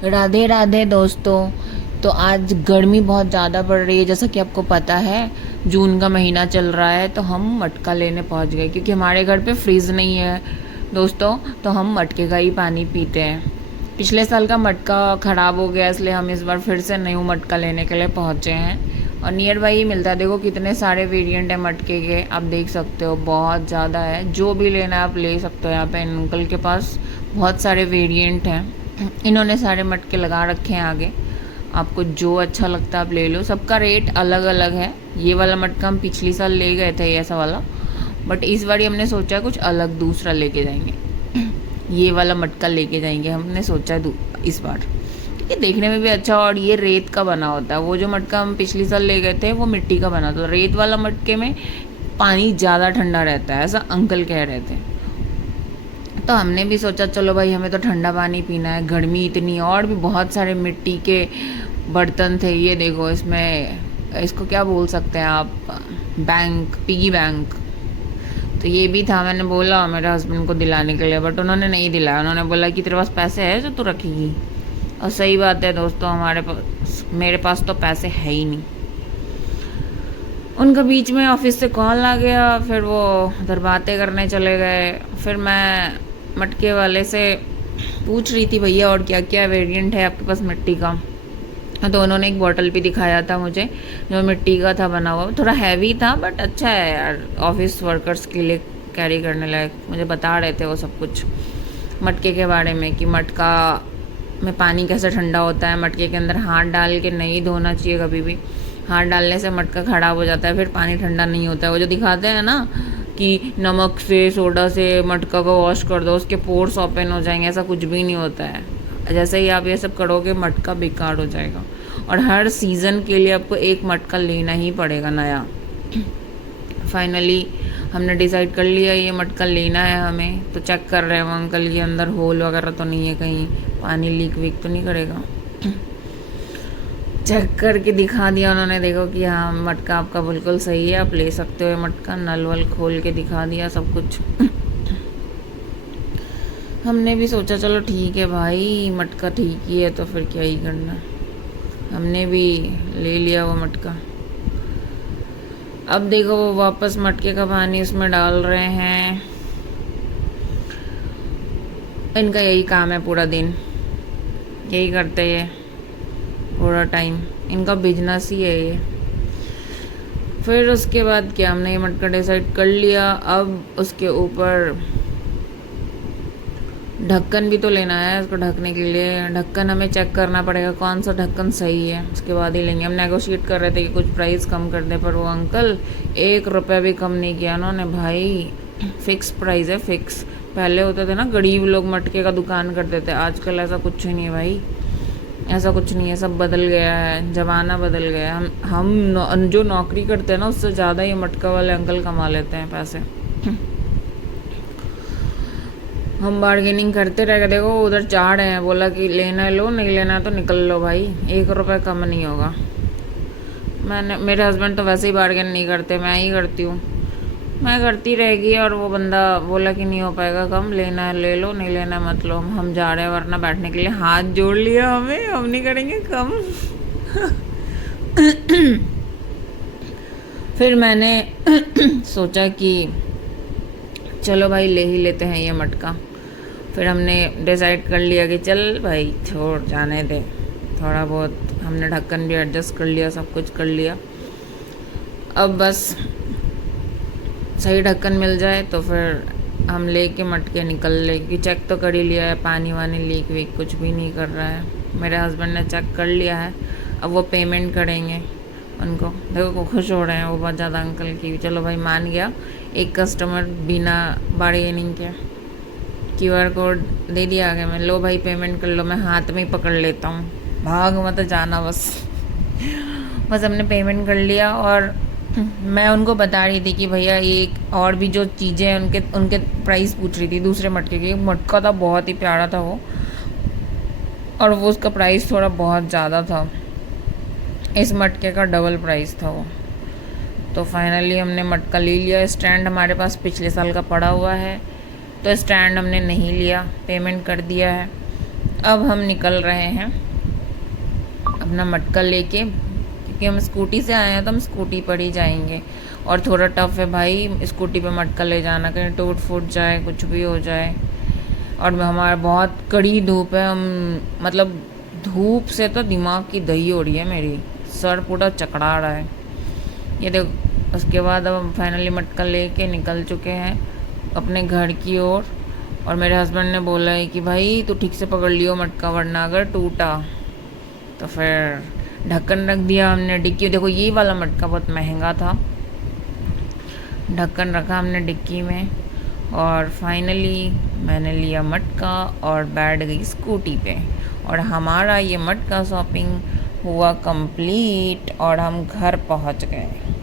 राधे राधे दोस्तों। तो आज गर्मी बहुत ज़्यादा पड़ रही है, जैसा कि आपको पता है। जून का महीना चल रहा है तो हम मटका लेने पहुंच गए, क्योंकि हमारे घर पे फ्रीज़ नहीं है दोस्तों। तो हम मटके का ही पानी पीते हैं। पिछले साल का मटका ख़राब हो गया, इसलिए हम इस बार फिर से न्यू मटका लेने के लिए पहुँचे हैं। और नियर बाई ही मिलता है। देखो कितने सारे वेरिएंट है मटके के, आप देख सकते हो बहुत ज़्यादा है। जो भी लेना है आप ले सकते हो। यहाँ पे अंकल के पास बहुत सारे वेरिएंट हैं। इन्होंने सारे मटके लगा रखे हैं आगे। आपको जो अच्छा लगता है आप ले लो, सबका रेट अलग अलग है। ये वाला मटका हम पिछली साल ले गए थे, ऐसा वाला। बट इस बार हमने सोचा कुछ अलग दूसरा लेके जाएंगे। ये वाला मटका लेके जाएंगे हमने सोचा इस बार। ये देखने में भी अच्छा, और ये रेत का बना होता है। वो जो मटका हम पिछली साल ले गए थे वो मिट्टी का बना था। रेत वाला मटके में पानी ज़्यादा ठंडा रहता है, ऐसा अंकल कह रहे थे। तो हमने भी सोचा चलो भाई, हमें तो ठंडा पानी पीना है, गर्मी इतनी। और भी बहुत सारे मिट्टी के बर्तन थे। ये देखो, इसमें इसको क्या बोल सकते हैं आप, बैंक, पिगी बैंक। तो ये भी था। मैंने बोला मेरे हस्बैंड को दिलाने के लिए, बट उन्होंने नहीं दिलाया। उन्होंने बोला कि तेरे पास पैसे है जो तू रखेगी। और सही बात है दोस्तों, हमारे पास, मेरे पास तो पैसे है ही नहीं। उनका बीच में ऑफिस से कॉल आ गया, फिर वो उधर बातें करने चले गए। फिर मैं मटके वाले से पूछ रही थी, भैया और क्या क्या वेरिएंट है आपके पास मिट्टी का। तो उन्होंने एक बॉटल भी दिखाया था मुझे, जो मिट्टी का था बना हुआ। थोड़ा हैवी था बट अच्छा है यार, ऑफिस वर्कर्स के लिए कैरी करने लायक। मुझे बता रहे थे वो सब कुछ मटके के बारे में, कि मटका में पानी कैसे ठंडा होता है। मटके के अंदर हाथ डाल के नहीं धोना चाहिए कभी भी। हाथ डालने से मटका खराब हो जाता है, फिर पानी ठंडा नहीं होता है। वो जो दिखाते हैं ना कि नमक से, सोडा से मटका को वॉश कर दो, उसके पोर्स ओपन हो जाएंगे, ऐसा कुछ भी नहीं होता है। जैसे ही आप ये सब करोगे मटका बेकार हो जाएगा। और हर सीज़न के लिए आपको एक मटका लेना ही पड़ेगा नया। फाइनली हमने डिसाइड कर लिया ये मटका लेना है हमें। तो चेक कर रहे हैं वो अंकल, ये अंदर होल वगैरह तो नहीं है, कहीं पानी लीक वीक तो नहीं करेगा। चेक करके दिखा दिया उन्होंने, देखो कि हाँ मटका आपका बिल्कुल सही है, आप ले सकते हो ये मटका। नल वल खोल के दिखा दिया सब कुछ। हमने भी सोचा चलो ठीक है भाई, मटका ठीक ही है तो फिर क्या ही करना। हमने भी ले लिया वो मटका। अब देखो वो वापस मटके का पानी उसमें डाल रहे हैं। इनका यही काम है, पूरा दिन यही करते हैं, पूरा टाइम इनका बिजनेस ही है ये। फिर उसके बाद क्या, हमने ये मटका डिसाइड कर लिया। अब उसके ऊपर ढक्कन भी तो लेना है उसको ढकने के लिए। ढक्कन हमें चेक करना पड़ेगा कौन सा ढक्कन सही है, उसके बाद ही लेंगे। हम नेगोशिएट कर रहे थे कि कुछ प्राइस कम कर दे, पर वो अंकल 1 रुपया भी कम नहीं किया उन्होंने। भाई फिक्स प्राइस है, फिक्स। पहले होते थे ना गरीब लोग मटके का दुकान करते थे, आजकल ऐसा कुछ ही नहीं है भाई। ऐसा कुछ नहीं है, सब बदल गया है, ज़माना बदल गया है। जो नौकरी करते हैं ना उससे ज़्यादा ये मटका वाले अंकल कमा लेते हैं पैसे। हम बार्गेनिंग करते रह गए। देखो उधर चाह रहे हैं, बोला कि लेना है लो, नहीं लेना है तो निकल लो भाई, 1 रुपया कम नहीं होगा। मेरे हस्बैंड तो वैसे ही बार्गेन नहीं करते, मैं ही करती हूँ। मैं करती रहेगी, और वो बंदा बोला कि नहीं हो पाएगा कम, लेना है ले लो, नहीं लेना है मत लो। हम जा रहे हैं वरना बैठने के लिए। हाथ जोड़ लिया हमें, हम नहीं करेंगे कम। फिर मैंने सोचा कि चलो भाई ले ही लेते हैं ये मटका। फिर हमने डिसाइड कर लिया कि चल भाई छोड़ जाने दे, थोड़ा बहुत हमने ढक्कन भी एडजस्ट कर लिया, सब कुछ कर लिया। अब बस सही ढक्कन मिल जाए तो फिर हम लेके मटके निकल ले, कि चेक तो कर ही लिया है, पानी वानी लीक वीक कुछ भी नहीं कर रहा है। मेरे हस्बैंड ने चेक कर लिया है। अब वो पेमेंट करेंगे उनको। देखो वो खुश हो रहे हैं वो बहुत ज़्यादा अंकल की। चलो भाई मान गया एक कस्टमर बिना बार्गेनिंग के। QR कोड दे दिया आगे में, लो भाई पेमेंट कर लो। मैं हाथ में ही पकड़ लेता हूँ, भाग मत जाना बस। बस हमने पेमेंट कर लिया। और मैं उनको बता रही थी कि भैया ये और भी जो चीज़ें हैं उनके उनके प्राइस पूछ रही थी दूसरे मटके के। मटका था बहुत ही प्यारा था वो, और वो उसका प्राइस थोड़ा बहुत ज़्यादा था, इस मटके का डबल प्राइस था वो। तो फाइनली हमने मटका ले लिया। स्टैंड हमारे पास पिछले साल का पड़ा हुआ है, तो स्टैंड हमने नहीं लिया, पेमेंट कर दिया है। अब हम निकल रहे हैं अपना मटका लेके, क्योंकि हम स्कूटी से आए हैं तो हम स्कूटी पर ही जाएंगे। और थोड़ा टफ है भाई स्कूटी पे मटका ले जाना, कहीं टूट फूट जाए, कुछ भी हो जाए। और हमारा बहुत कड़ी धूप है, हम मतलब धूप से तो दिमाग की दही हो रही है मेरी, सर पूरा चकरा रहा है। ये देखो, उसके बाद अब हम फाइनली मटका लेके निकल चुके हैं अपने घर की ओर। और मेरे हस्बैंड ने बोला है कि भाई तू ठीक से पकड़ लियो मटका, वरना अगर टूटा तो फिर ढक्कन रख दिया हमने डिक्की। देखो ये वाला मटका बहुत महंगा था। ढक्कन रखा हमने डिक्की में और फाइनली मैंने लिया मटका और बैठ गई स्कूटी पे। और हमारा ये मटका शॉपिंग हुआ कंप्लीट और हम घर पहुंच गए।